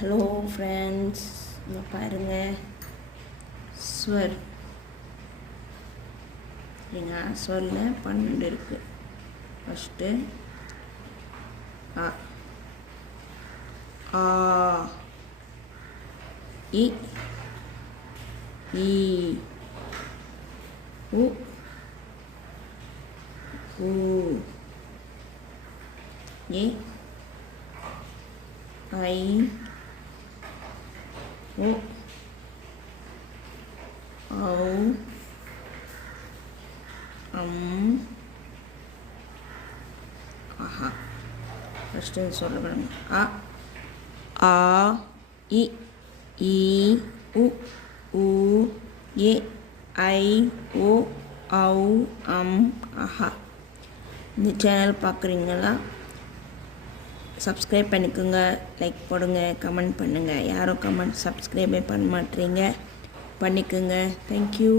Hello friends, இங்கே பாருங்கள். ஸ்வர் எங்கள் ஸ்வரில் 12 இருக்குது. ஃபஸ்ட்டு அ, ஆ, இ, ஈ, உ, ஊ, ஏ, ஐ, உ, ஔ, ஆஹா. ஃபஸ்ட்டு சொல்ல பாருங்க. அ, ஆ, இ, ஈ, உ, ஊ, ஏ, ஐ, ஓ, ஔ, ஆஹா. இந்த சேனல் பார்க்குறீங்களா? சப்ஸ்கிரைப் பண்ணிக்கோங்க, லைக் போடுங்க, கமெண்ட் பண்ணுங்கள். யாரும் கமெண்ட் சப்ஸ்கிரைபே பண்ண மாட்டேறீங்க, பண்ணிக்கோங்க. தேங்க்யூ.